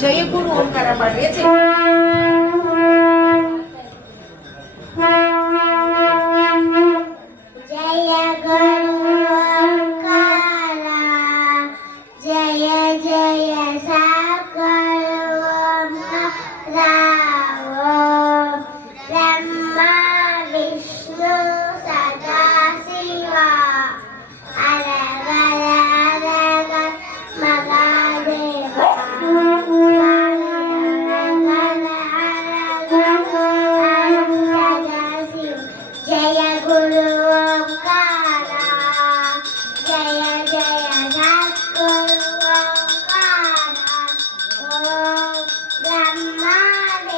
जय गुरु ओंकार पाडवे छे। Brahma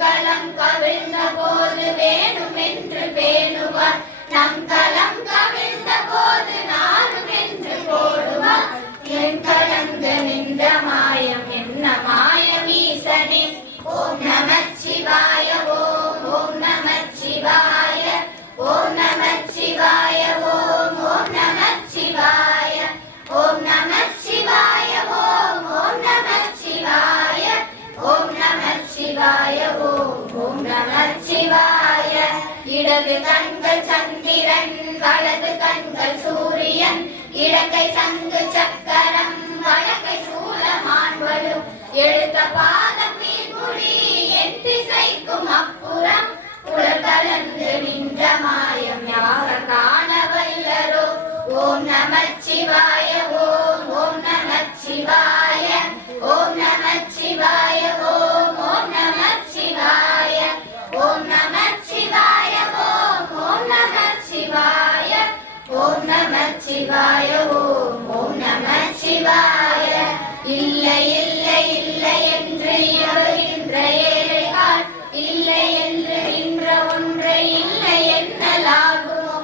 வெண்கலம் கவிழ்ந்த போது வேணுமென்று பேணுவார் நம் கலம் கவிழ்ந்த போது நானும் என்று போடுவார் என் கலந்து நின்ற மாயம் என்ன மாயம் ஈசனே ஓம் நமச்சிவாய ஓம் ஓம் நமச்சிவாய ஓம் நமச்சிவாய ஓம் ஓம் நமச்சிவாய ஓம் நமச்சிவாய ஓம் ஓம் நமச்சிவாய ஓம் நமச்சிவாய ஓம் ஓம் நமச்சிவாய இடது கண்கள் சந்திரன் வலது கண்கள் சூரியன் இடக்கை சங்கு சக்கரம் வலக்கை சூலமான்வலும் எழுத்த பாதம் நீர்முடி என் திசைக்கும் அப்புறம் உடல் கலந்து நின்ற மாயம் யார் காண வல்லரோ ஓம் நமச்சிவாய ஓம் ஓம் நமச்சிவாய ஓம் நமச்சிவாய ஓம் ஓம் நமச்சிவாய ஓம் நமச்சிவாய ஓம் ஓம் நமச்சிவாய ஓம் நமச்சிவாய ஓம் ஓம் நமச்சிவாய இல்லை இல்லை இல்லை என்று இயலுகின்ற ஏழைகால் இல்லை என்று நின்ற ஒன்றை இல்லை என்னலாகுமோ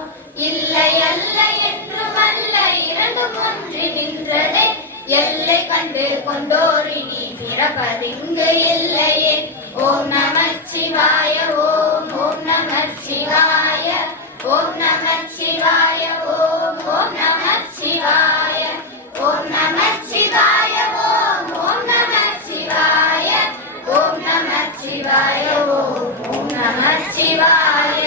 இல்லை அல்ல என்றும் அல்ல இரண்டும் ஒன்றி நின்றதே எல்லை கண்டு கொண்டோரினி பிறப்பதிங்கு இல்லையே ஓம் நமச்சிவாய ஓம் ஓம் நமச்சிவாய ஓம் நமச்சிவாய ஓம் ஓம் நமச்சிவாய ஓம் நமச்சிவாய ஓம் ஓம் நமச்சிவாய ஓம் நமச்சிவாய ஓம் ஓம் நமச்சிவாய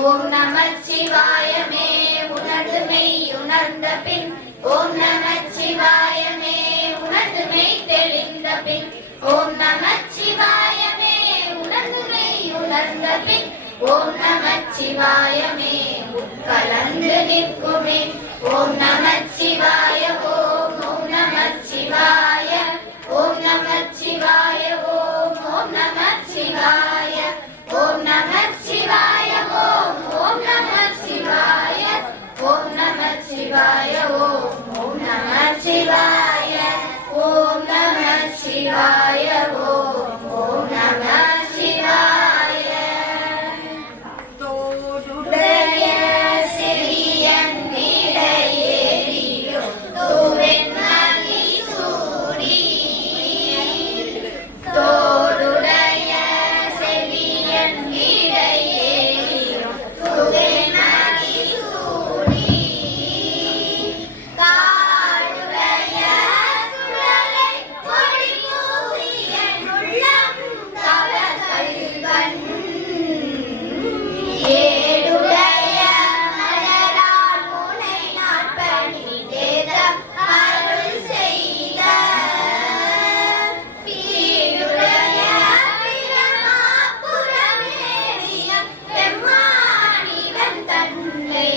ஓம் நமச்சிவாயமே உணர்ந்து மெய் உணர்ந்த பின் ஓம் நமச்சிவாயமே உணர்ந்து மெய் தெளிந்த பின் ஓம் நமச்சிவாயமே உணர்ந்து மெய் உணர்ந்த பின் ஓம் நமச்சிவாயமே உட்கலந்து நிற்குமே ஓம் நமச்சிவாய ஓம் ஓம் நமச்சிவாய ஓம் நமச்சிவாய ஓம் ஓம் நமச்சிவாய ஓம் நமச்சிவாய ஓம் ஓம் நமச்சிவாய ஓம் நமச்சிவாய ஓம் ஓம் நமச்சிவாய ஓம் நமச்சிவாய ஓம் ஓம் நமச்சிவாய தோடுடைய சிறியன் விடையேறியும் தூவெண் மதி சூடி தோடுடைய செவியன் விடையேறியும் தூவெண் மதி சூடி காடுடைய சுழலை பொடி பூசியன் உள்ளம் கவகல்வன் ஏடுடைய மலரால் முனை நாட்பணி தேதம் அருள் செய்த பீடுடைய பிரமாபுரமேறிய பெம்மானிவன் தன்னை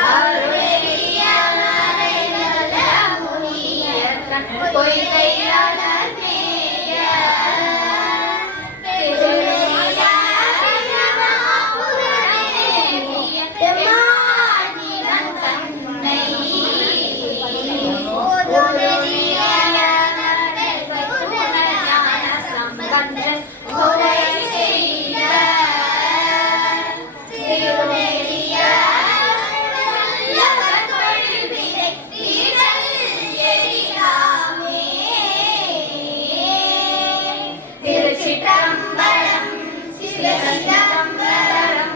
அருளெளிய மறைநல முனியற்கண் பொய்கையாளர் மேய பெருளைய பிரமாபுரமேறிய பெம்மானிவன் தன்னை ஓதுமெலிய நடை வைத்துணஞான சம்பந்தன் கொலை செய்த திருநெறிய வல்லவர் கொள்வினை தீரல் எழிலாமே. திருச்சிற்றம்பலம் சிவசிதம்பரம்.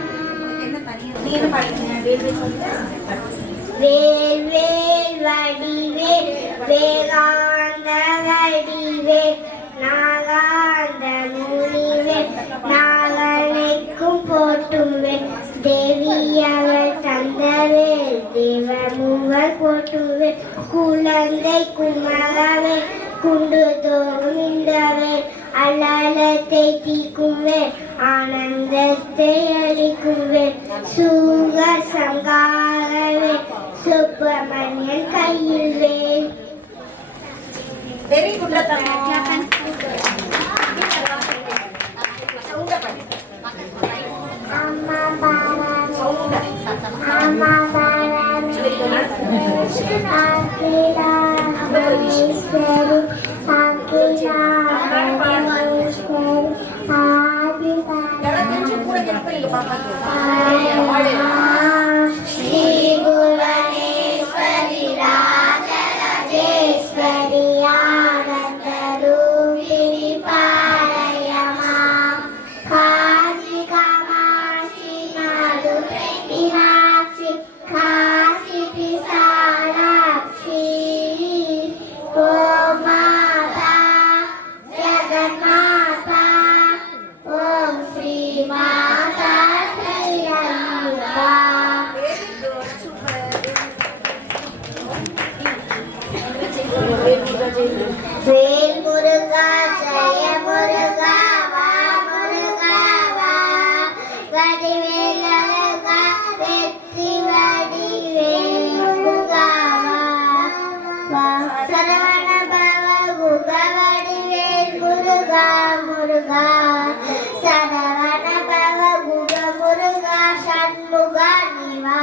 வேல் வேல் வடிவேல் வேகாந்த வடிவேல் நாகாந்த முனிவேல் நாகனைக்கும் போட்டுவேல் தேவியவர் தந்தவேல் தேவமுவர் போட்டுவேல் குழந்தை குமரவேல் குண்டு தோமிந்தவேல் அலலத்தை தீக்குவேல் ஆனந்தத்தை அளிக்குவேல் சூக சங்காரவேல் சுப்பிரமணியன் கையில் வேல். வெரி குட் அம்மா பாராமே அம்மா பாராமே ஆக்கிலா ஈஸ்வரி ஆக்கிலா श्री भुवनेश्वरी राजराजेश्वरी आनन्दरूपिणी पालय मां काशी कामाक्षी माधुरी मीनाक्षी काशी विशालाक्षी ओ माता जगन्माता ओम श्री माता श्री अम्बा वेल मुरुगा जय मुरुगा वा मुरुगा वा वडिवेल मुरुगा वेट्रि वडिवेल मुरुगा वा सरवण भव गुगा वडिवेल मुरुगा मुरुगा सरवण भव गुगा मुरुगा षण्मुगा निवा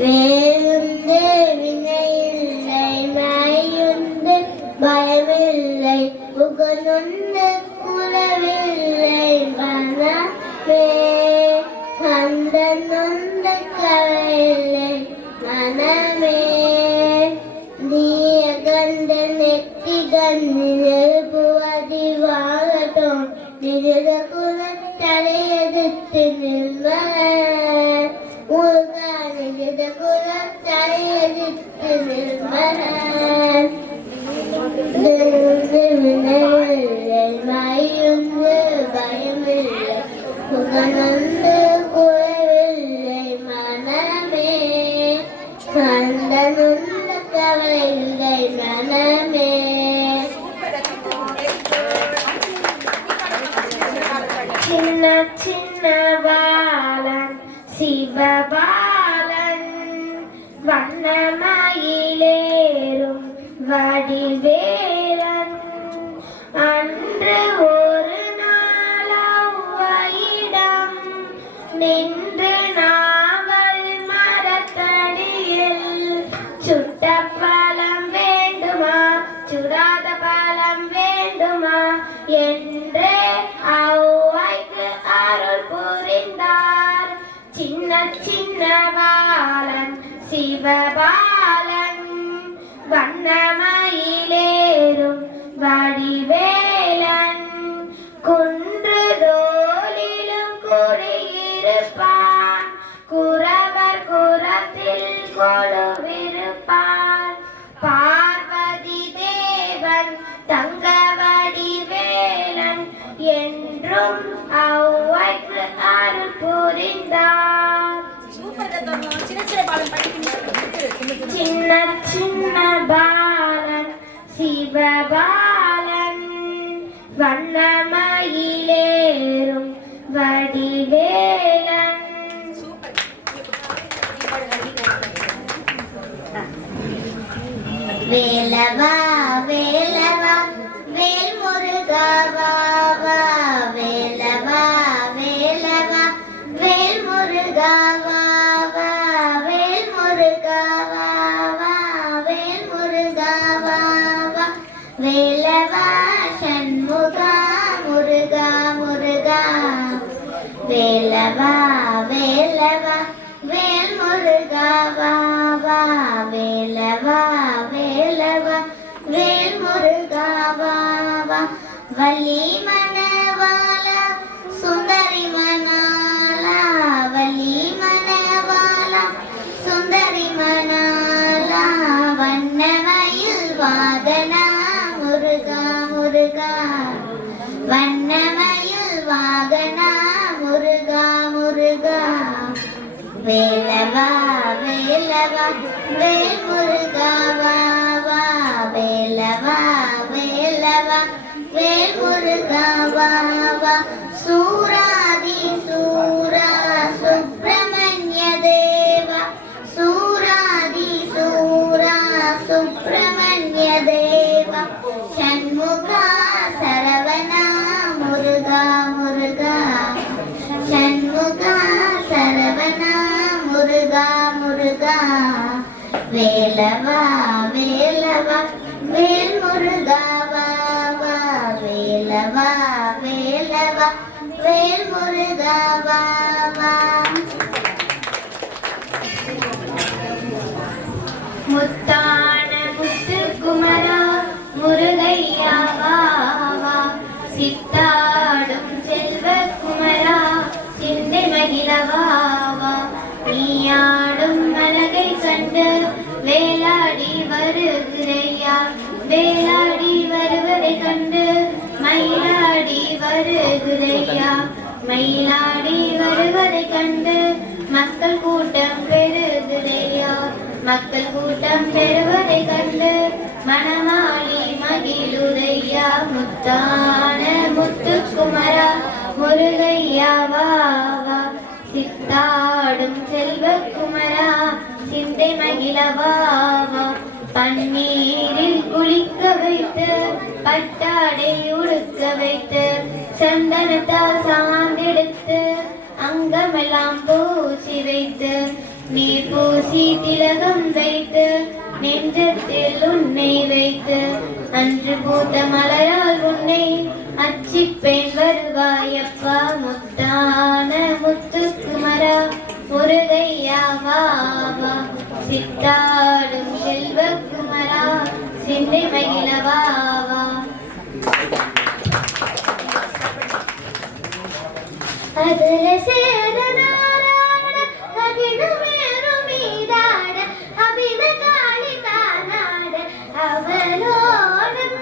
வேலுண்டு வினையில்லை மாயுண்டு பயமில்லை புகழுண்டு குலவில்லை மனமே கந்தனுண்டு கரையில்லை மனமே நீய கண்ட நெத்தி கண்ணி நெருப்புவதி வாழட்டும் நிஜத குல தலையெடுத்து நிர்மல முருகா நிஜத குல தலையெடுத்து நிர்மல மாயுண்டு பயமில்லை புகழந்து குலவில்லை மனமே கந்தனுள்ள கவலையில்லை மனமே சின்ன சின்ன பாலன் சிவபாலன் வண்ணமயிலேறும் வடிவேலன் அன்று ஒரு நாள் அவ்வையிடம் நின்று நாவல் மரத்தடியில் சுட்ட பழம் வேண்டுமா சுடாத பழம் வேண்டுமா என்றே அவ்வைக்கு அருள் புரிந்தார் சின்ன சின்ன பாலன் சிவபாலன் வண்ணமயிலேறும் வடிவேலன் குன்று தோளிலும் குடியிருப்பான் குறவர் குரத்தில் கொலுவிருப்பான் பார்வதி தேவன் தங்க வடிவேலன் என்றும் அவ்வைக்கு அருள் புரிந்தார் சின்ன சின்ன பாலன் சிவபாலன் வண்ணமயிலேறும் வடிவேலன் வேலவா வேலவா வேல் முருகா வா வா வேலவா வேலவா வேல் முருகா வா வா வேல் முருகா வா வா வேல் முருகா வா வா வேலவா ஷண்முகா முருகா முருகா வேலவா வேலவா வேல் முருகா வா வா வேலவா வேலவா வேல் முருகா வா வா வள்ளி மணவாளா சுந்தரி மணாலா வள்ளி மணவாளா சுந்தரி மணாலா வண்ணமயில் வாகனா முருகா முருகா வண்ணமயில் வாகனா முருகா முருகா வேலவா வேலவா வேல் முருகா வா வா வேலவா வேலவா வேல் முருகா வா வா சூராதி சூரா சுப்பிரமணிய தேவா சூராதி சூரா சுப்பிரமணிய தேவா ஷண்முகா சரவணா முருகா முருகா ஷண்முகா சரவணா முருகா முருகா வேலவா வேலவா முருகா வா வா. முத்தான முத்துக்குமரா முருகையா வா வா. சித்தாடும் செல்வக்குமரா சிந்தை மகிழ வா வா. நீயாடும் அழகை கண்டு வேலாடி வருகிறையா. வேலாடி வருவதை கண்டு மயிலாடி வருகிறையா. மயிலாடி வருவதை கண்டு மக்கள் கூட்டம் பெருகிறையா. மக்கள் கூட்டம் பெறுவதை கண்டு மணமாளி மகிழுதையா. முத்தான முத்துக்குமரா முருகையா வா வா. சித்தாடும் செல்வக்குமரா சிந்தை மகிழ வா வா. பன்னீரில் குளிக்க வைத்து பட்டாடை உடுக்க வைத்து சந்தனத்தால் சாந்தெடுத்து அங்கமெல்லாம் பூசி வைத்து நீர் பூசி திலகம் வைத்து நெஞ்சத்தில் உன்னை வைத்து அன்று பூத்த மலரால் உன்னை அச்சிப்பேன் வருவாயப்பா. முத்தான முத்துக்குமரா முருகையா வா வா. சித்தாடும் செல்வக்குமரா சிந்தை மகிழ வா வா. அதுல சேரனாராட அகிலமேரும் மீதாட அபித காளி தானாட அவளோடும்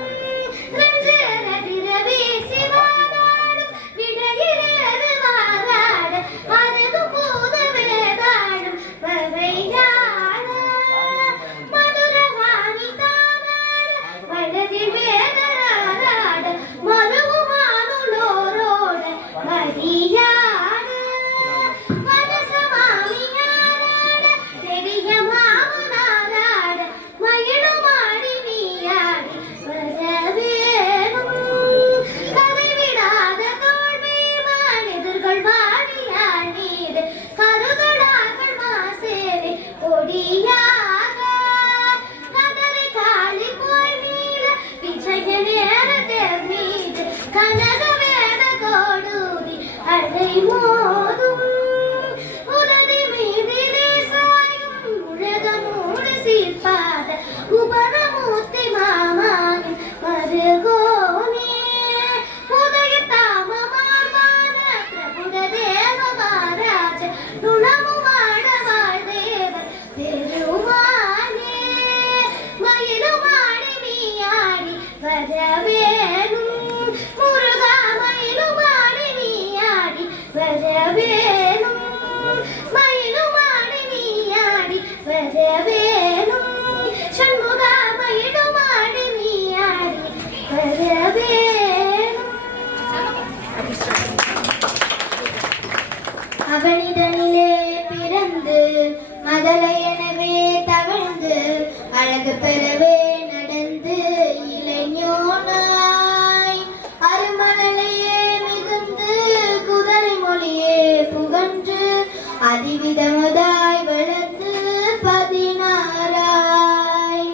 ரஞ்சரதிர வீசி வாதாடும் விடகிரேறு வாதாட அருகு பூத வேதாடும் வரையாட மதுரவாணி தானாட வடதி வேதராட மருவுமானுளோரோட மரியாட மனசமாமியாராட பெரிய மாமனாராட மயிலுமாடி நீயாடி வரவேணும். கதைவிடாத தோல்வி மனிதர்கள் வாடியாடிடு கருதடார்கள் மாசேரி பொடியாக கதறி காளி போய் நீல விஜய நேர தேர்மீது கனக வேத கோடூரி அடை மோதும். உதவி மீதிலே சாயும் உலகமூடு சீர்பாத உபரமூர்த்தி மாமாவின் மருகோனே. உதய தாமமார்வான பிரபுட தேவ மகாராஜ நுணமுமாட வாழ்தேவர் பெருமானே. மயிலுமாடி நீயாடி வரவேணும். முருகா மயிலுமாடி நீயாடி வரவேணும். மயிலுமாடி நீயாடி வரவேணும். சண்முகா மயிலுமாடி நீயாடி வரவேணும். அவனிடனிலே பிறந்து மதலை எனவே தவழ்ந்து அழகு பெறவே நடந்து இளைஞனாய் அருமணலையே மிகுந்து குதிரை மொழியே புகன்று அதிவிதமுதாய் வளர்ந்து 16ஆய்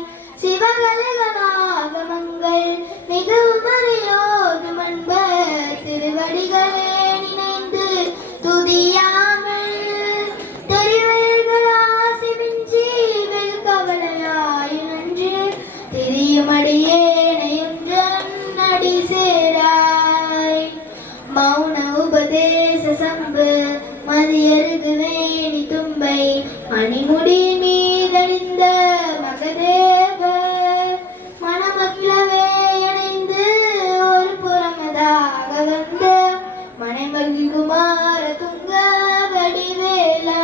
சிவகலைகளாகமங்கள் மிகவும் அறியோதும் அன்பர் திருவடிகளே நினைந்து துதியாமல் தெரிவர்களாசி மிஞ்சி வெல்கவலையாய் நன்று திரியுமடியேனையுன்றன் அடி சேராய். மௌன உபதேச சம்பு மதியருகு வேணி தும்பை மணிமுடி மீதழிந்த மகதேவர் மணமகிழவே இணைந்து ஒரு புறமதாக வந்த மனைமகி குமார துங்க வடிவேலா.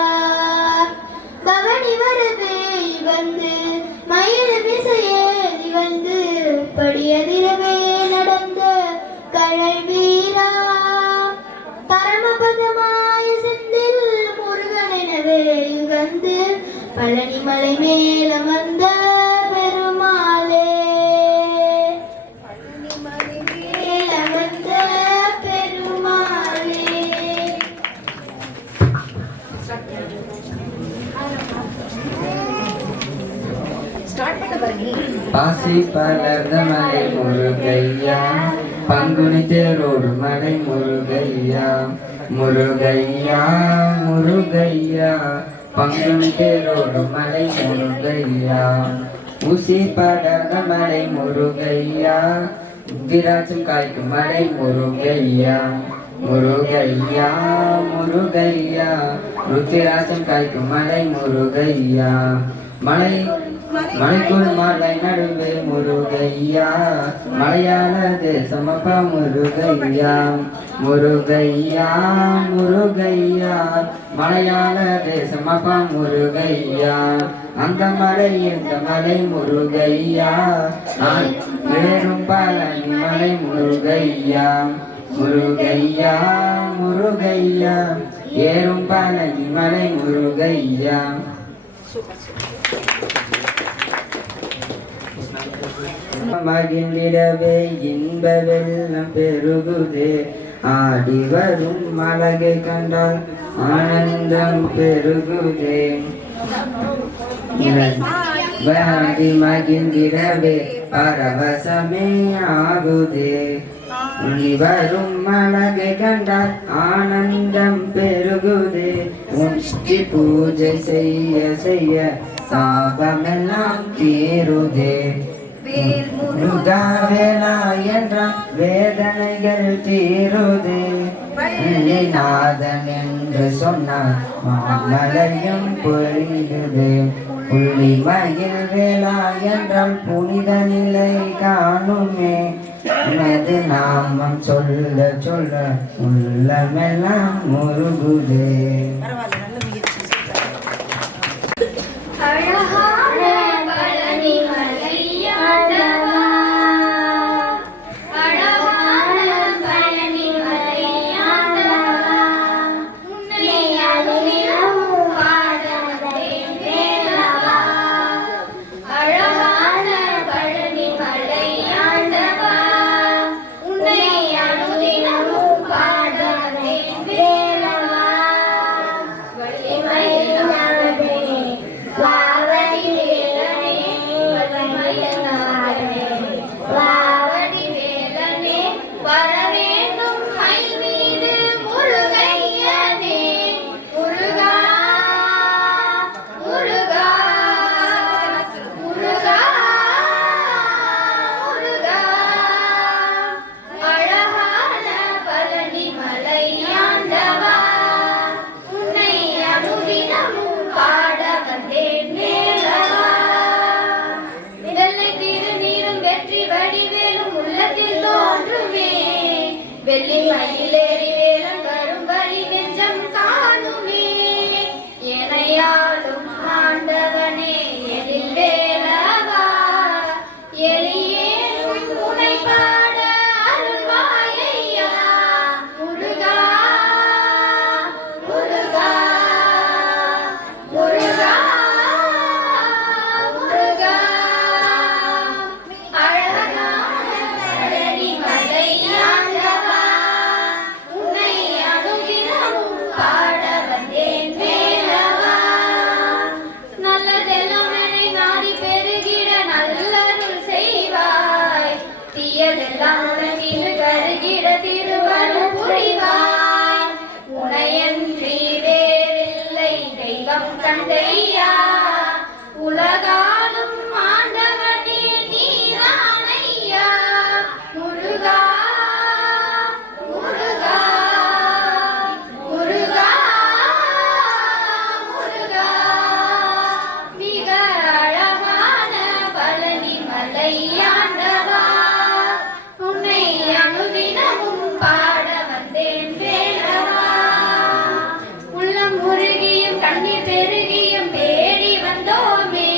பவனி வரவே வந்து மயில விசையேறி வந்து படியதிரவே நடந்த கழல் வீரா. பரமபதமாய செந்தில் முருகனெனவே யுகந்து பழனி மலை மேல வந்த பெருமாளே. பழனி மலை மேல வந்த பெருமாளே. பாசி பலர்ந்த மலை முருகையா பங்குனி தேரோடு மலை முருகையா முருகையா முருகையா பங்கும் தேரோடு மலை முருகையா ஊசி படர்ந்த மலை முருகையா விராஜம் காய்க்கும் மலை முருகையா முருகையா முருகையா ருத்திராஜம் காய்க்கும் மலை முருகையா மலைக்குள் மலை நடுவே முருகையா மலையாள தேசமப்பா முருகையா முருகையா முருகையா மலையாள தேசமப்பா முருகையா அந்த மலை இந்த மலை முருகையா நான் ஏறும் பழனி மலை முருகையா முருகையா முருகையா ஏறும் பழனி மலை முருகையா. மகிழ்ந்திடவே இன்ப வெள்ளம் பெருகுதே ஆடி வரும் மலகை கண்டால் ஆனந்தம் பெருகுதே வாடி மகிழ்ந்திடவே பரவசமே ஆகுதே வரும் மலகை கண்டால் ஆனந்தம் பெருகுதே உச்சி பூஜை செய்ய செய்ய சாபமெல்லாம் தீருதே முருகா வேலா என்றால் வேதனைகள் தீருதே நாதன் என்று சொன்னால் மலையும் பொழியுதே புள்ளி மயில் வேலா என்றால் புனித நிலை காணுமே உனது நாமம் சொல்ல சொல்ல உள்ளமெல்லாம் முருகுதே. வெள்ளி மயிலேறி வேலம் வரும்படி நெஞ்சம் காணுமே எனையாளும் ஆண்டவனே எழில் வேலவா எளியே உனை பாட அருள்வாயையா முருகா முருகா முருகா முருகா அழகான பழனி மலையாண்டவா உன்னை அனுதினமும் பாட வந்தேன் வேலவா நல்லதெல்லாம் என்னை நாடி பெருகிட நல்லருள் செய்வாய் தீயதெல்லாம் உனக்கின்று கருகிட திருவருள் புரிவாய் உனையன்றி வேறில்லை தெய்வம் கண்டையா உலகாலும் ஆண்டவனே நீதானையா முருகா முருகா முருகா முருகா மிக அழகான பழனி மலையாண்டவா உன்னை அனுதினமும் பாட வந்தேன் வேலவா உள்ளம் முருகியும் கண்ணீர் பெருகியும் தேடி வந்தோமே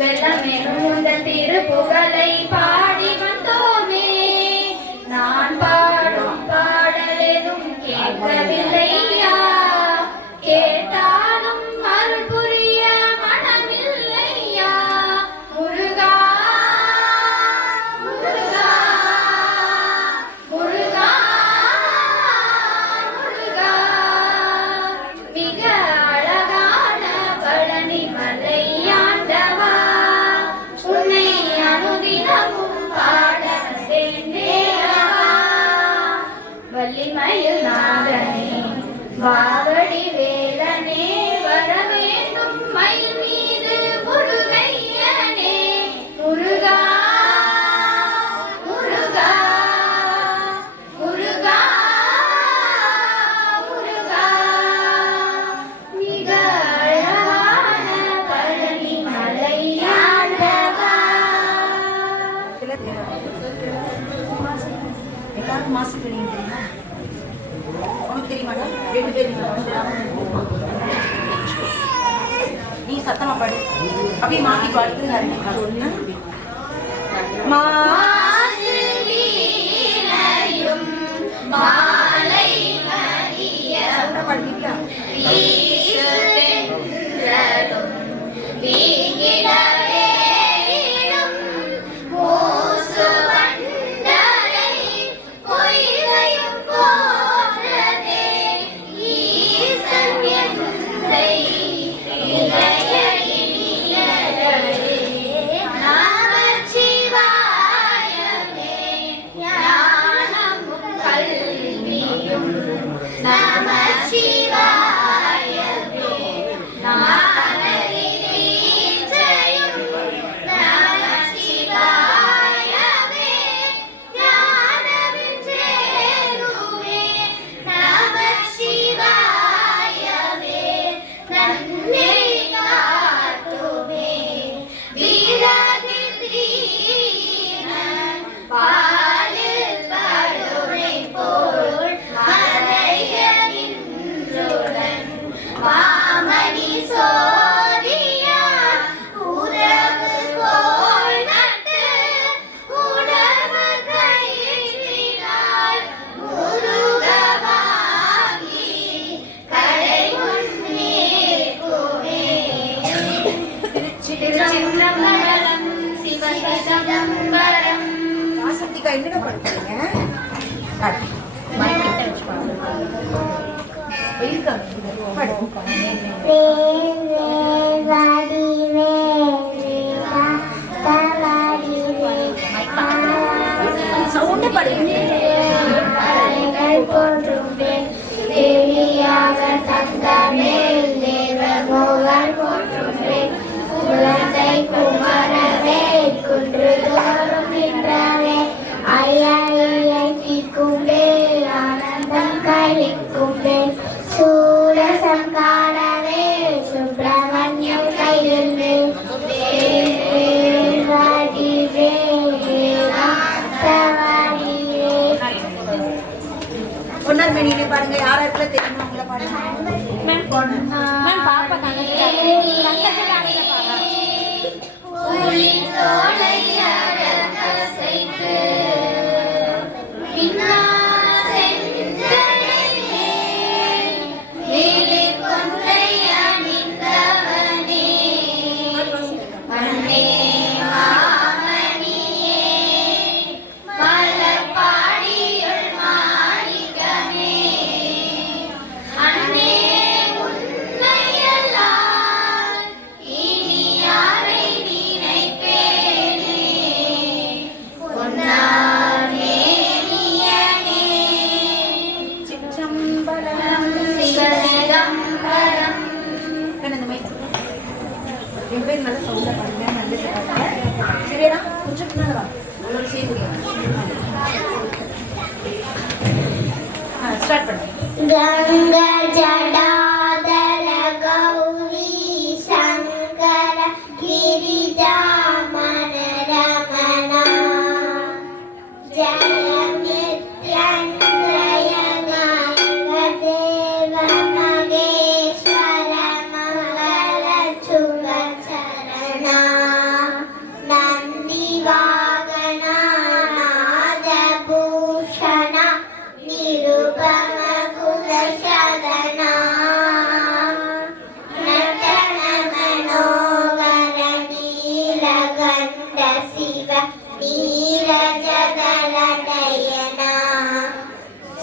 வெள்ளமெனும் உந்தன் திருப்புகழை பாடி வந்தோமே நான் பாடும் பாடலெதும் கேட்கவில்லையா கேட்டாலும் அருள் புரிய மனமில்லையா முருகா முருகா முருகா முருகா மிக அழகான பழனி மலையாண்டவா உன்னை அனுதினமும் 2 பேர் நீ சத்தமா பாடு. அப்படியே மாத்தி பாடுறது மாசில் வீணையும் மாலை மதியம் வீசுதென்றலும் வீங்கிடவே விழும் மூசுவண்டலை பொய்கையும் போன்றதே ஈசன் எந்தை இளையடியரே நமச்சிவாயவே ஞானமும் கல்வியும் நமச்சிவாயவே நானகிரீச்சையும் நமச்சிவாயவே ஞானவின்றேருமே நமச்சிவாயவே நன்மை காட்டுமே வீரகிரீனன் பாலில் படுமை போல் மறையனின்றுடன் மாமணி சோதியார் உறவு கோல் நட்டு உணவு கயிற்றினாள் முருகவாங்கி கடை முன்னேற்குமே திருச்சிற்றம்பலம் சிவசிதம்பரம். வாசந்திகா என்னடா படிக்கிறீங்க? சவுண்ட் பாடுங்க. தேவியாக தந்தமேல் தேவமோகன் போற்றுவேன் குழந்தை குமரவே குன்றுதோறும் நின்றவே ஐயா தீர்க்கும்பே ஆனந்தம் கழிக்கும்பே சூரசம் காணவே சுப்பிரமணியம் கையில் பொன்னர் மேனியிலே பாருங்க. யார் யாருக்குள்ள தெரியுமா உங்களை பாடுங்க. என் பேர் நல்லா சவுண்டா பாருங்க. நல்லது பாருங்க. சரியா? கொஞ்சம் பின்னால வா. உங்களோட சேர்ந்து ஸ்டார்ட் பண்ணுங்க. கங்கா ஜடாதர கௌரி சங்கர கிரிஜாமர ரமணா ஜய நித்யந்திரய நாகதேவ மகேஸ்வர மங்கள சுப சரணா நந்தி வாகனா நாதபூஷண நிருபம குலசதனா நட்டன மனோகர நீலகண்ட சிவ நீரஜதலடயனா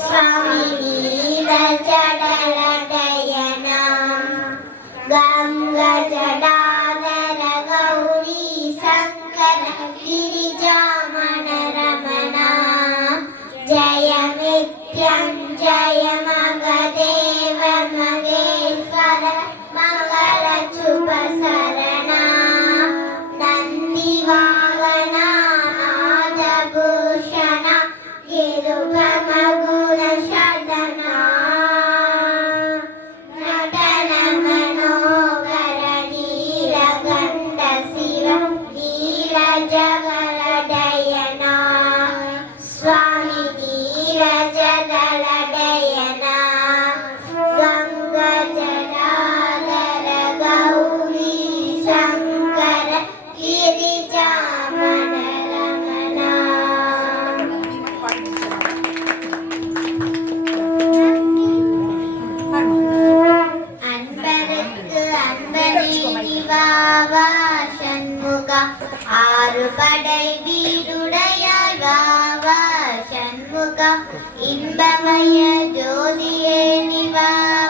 சுவாமி நீரஜதலடயனா கங்கா ஜடாதர கௌரி சங்கர கிரிஜாமண ரமணா ஜய நித்யஞ்சய மகதேவ மகேஸ்வர மங்கள சுப சரணா நந்தி வாகனா நாதபூஷண கிருபம குணசதனா நடன மனோகர அறுபடை வீடுடையாய் வா வா சண்முகா இன்பமய ஜோதியே நீ வா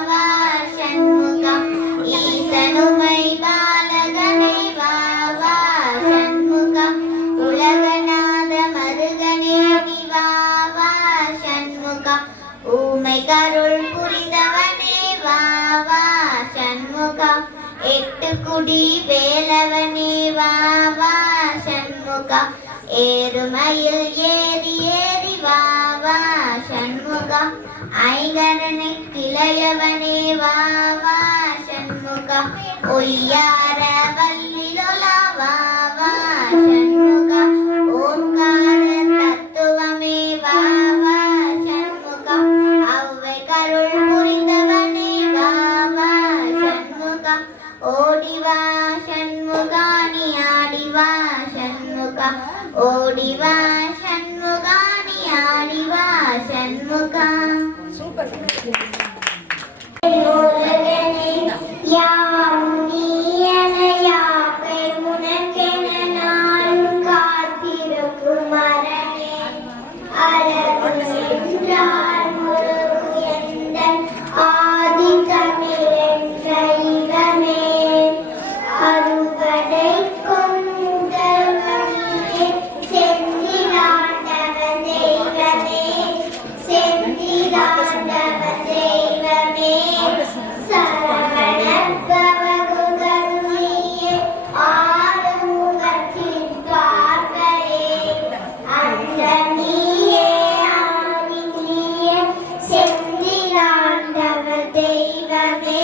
வா சண்முகா ஈசனுமை பாலகனே வா வா சண்முகா உலகநாத மருகனே நீ வா வா சண்முகா ஊமை கருள் புரிந்தவனே வா வா சண்முகா எட்டு குடி வேலவனே வா வா சண்முகா ஏறுமயில் ஏறி ஏறி வா வா சண்முகா ஐங்கரனை கிளையவனே வா வா சண்முகா ஒய்யார வல்லிலொலா வா வா சண்முகா ஓங்கார தத்துவமே வா வா சண்முகா அவ்வை கருள் புரிந்தவனே வா வா சண்முகா ஓடிவா சண்முகா நீ ஆடிவா சண்முகா ஓடிவா சண்முகா நீ ஆடிவா சண்முகா சூப்பர். யாம் நீயன யாக்கை உனக்கென நானும் காத்திருக்கும் மரணே அழகு என்றால் முழுகு எந்தன் ஆதி தமிழென்ற இவமே அறுபடை கொண்டவனே செந்திலாண்டவ தெய்வமே செந்திலாண்டவ தெய்வமே சரவணபவகுகருணியே ஆறுமுகத்தின் பார்வையே அந்தனியே ஆதினியே செந்திலாண்டவ தெய்வமே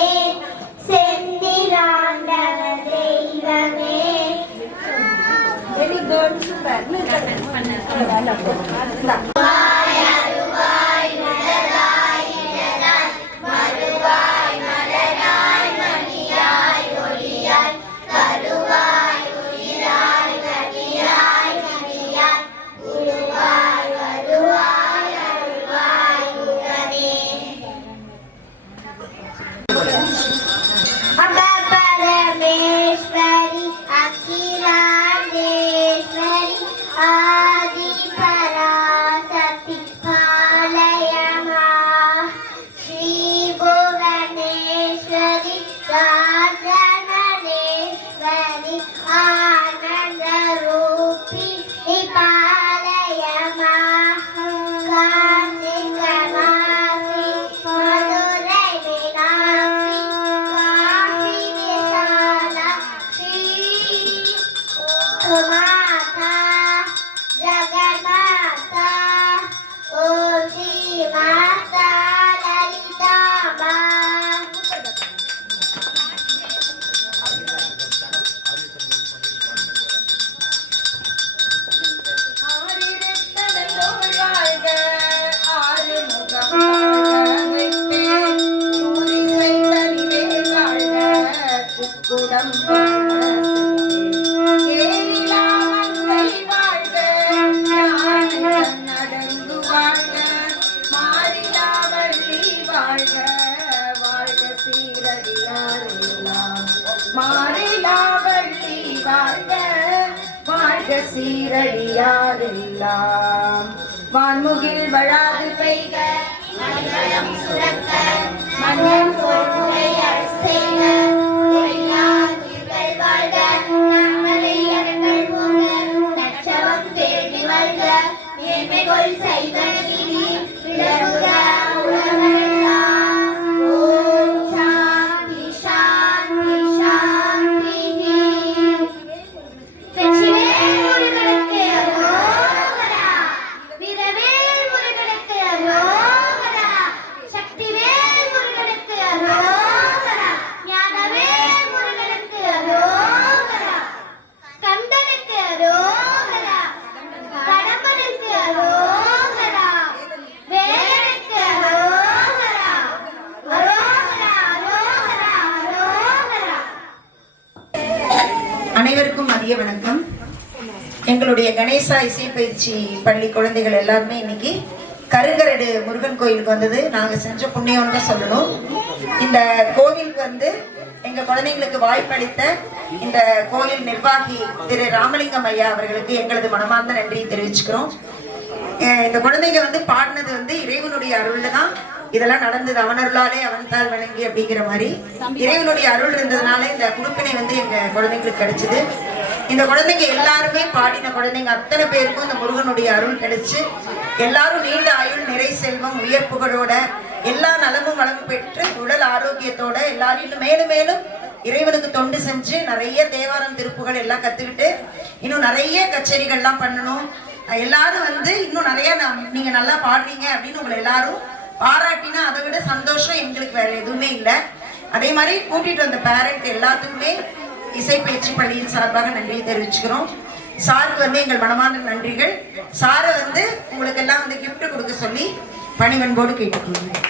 செந்திலாண்டவ தெய்வமே very good. Super. Parameshwari Akhilandeshwari Adi Parashakti பாலயமா ஸ்ரீ புவனேஸ்வரி ராஜனேஸ்வரி ஆனந்த ரூபி பாலயமா காசி கமாசி மதுரை மீனாட்சி காசி விசாலாட்சி மாதா ஜகன்மாதா ஓம் ஸ்ரீ மாதா லலிதாம்பா ஆறிருத்தனோடு வாழ்க, ஆறுமுகம் வாழ்க, வைப்பேன் ஊரிசை தனிவேல் வாழ்க, குக்குடம் வாழ்க, கேலிலா மங்கை வாழ்க, ஞானந்தன் நடந்து வாழ்க, மாறிலா வள்ளி வாழ்க, வாழ்க சீரடியாரெல்லாம் மாறிலா வள்ளி வாழ்க, வாழ்க சீரடியாரெல்லாம் வான்முகில் வளாது பெய்க மங்களம் சுரக்க மன்னன் பொறுமுறை அரசு செய்க உரையார் உயிர்கள் வாழ்க நாமலை அறங்கள் போக நச்சவம் தேடி வாழ்க மேன்மைகொள் சைவன நீதி விளங்குக உலகமெல்லாம் ஓம் சாந்தி சாந்தி சாந்தி வெற்றிவேல் முருகனுக்கு அரோகரா வீரவேல் முருகனுக்கு அரோகரா சக்திவேல் முருகனுக்கு அரோகரா ஞானவேல் முருகனுக்கு அரோகரா கந்தனுக்கு அரோகரா கடம்பனுக்கு அரோகரா வேலனுக்கு அரோகரா அரோகரா அரோகரா அரோகரா. அனைவருக்கும் மதிய வணக்கம். எங்களுடைய கணேசா இசைப்பயிற்சி பள்ளி குழந்தைகள் எல்லாருமே இன்னைக்கு கருங்கரடு முருகன் கோயிலுக்கு வந்தது நாங்க செஞ்ச புண்ணியம்னு தான் சொல்லணும். இந்த கோவிலுக்கு வந்து எங்க குழந்தைங்களுக்கு வாய்ப்பளித்த இந்த கோயில் நிர்வாகி திரு ராமலிங்கம் ஐயா அவர்களுக்கு எங்களது மனமார்ந்த நன்றியை தெரிவிச்சுக்கிறோம். இந்த குழந்தைங்க வந்து பாடினது வந்து இறைவனுடைய அருள்ல தான் இதெல்லாம் நடந்தது. அவனருளாலே அவன்தால் வணங்கி அப்படிங்கிற மாதிரி இறைவனுடைய அருள் இருந்ததுனால இந்த குழுப்பினை வந்து எங்க குழந்தைங்களுக்கு கிடைச்சது. இந்த குழந்தைங்க எல்லாருமே பாடின குழந்தைங்க அத்தனை பேருக்கும் இந்த முருகனுடைய அருள் கிடைச்சு எல்லாரும் நீண்ட ஆயுள், நிறை செல்வம், உயர் புகழோட எல்லா நலமும் வளமும் பெற்று உடல் ஆரோக்கியத்தோட எல்லாரும் மேலும் மேலும் இறைவனுக்கு தொண்டு செஞ்சு நிறைய தேவாரம் திருப்புகள் எல்லாம் கத்துக்கிட்டு இன்னும் நிறைய கச்சேரிகள்லாம் பண்ணணும். எல்லாரும் வந்து இன்னும் நிறைய நீங்க நல்லா பாடுறீங்க அப்படின்னு உங்களை எல்லாரும் பாராட்டினா அதை விட சந்தோஷம் எங்களுக்கு வேற எதுவுமே இல்லை. அதே மாதிரி கூட்டிட்டு வந்த பேரண்ட் எல்லாத்துக்குமே இசை பயிற்சி பள்ளியின் சார்பாக நன்றியை தெரிவிச்சுக்கிறோம். சாருக்கு வந்து எங்கள் மனமார்ந்த நன்றிகள். சாரை வந்து உங்களுக்கு எல்லாம் வந்து கிஃப்ட் கொடுக்க சொல்லி பணிவன்போடு கேட்டுக்கொள்கிறேன்.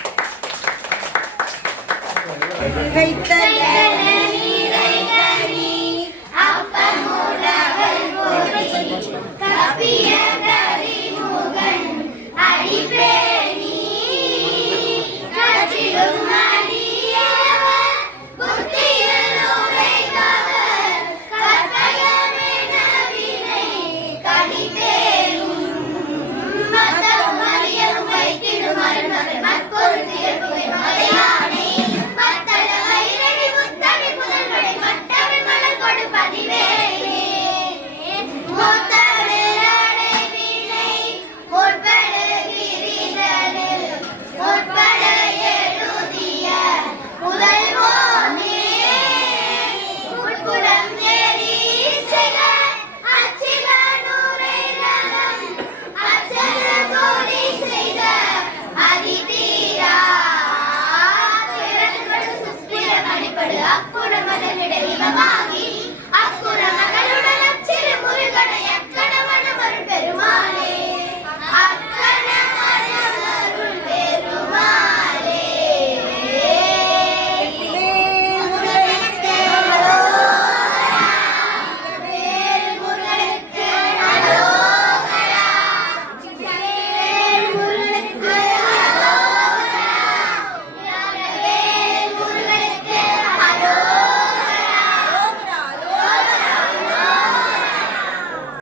அக்குற மகனிட இவமாகி அக்குற மகன்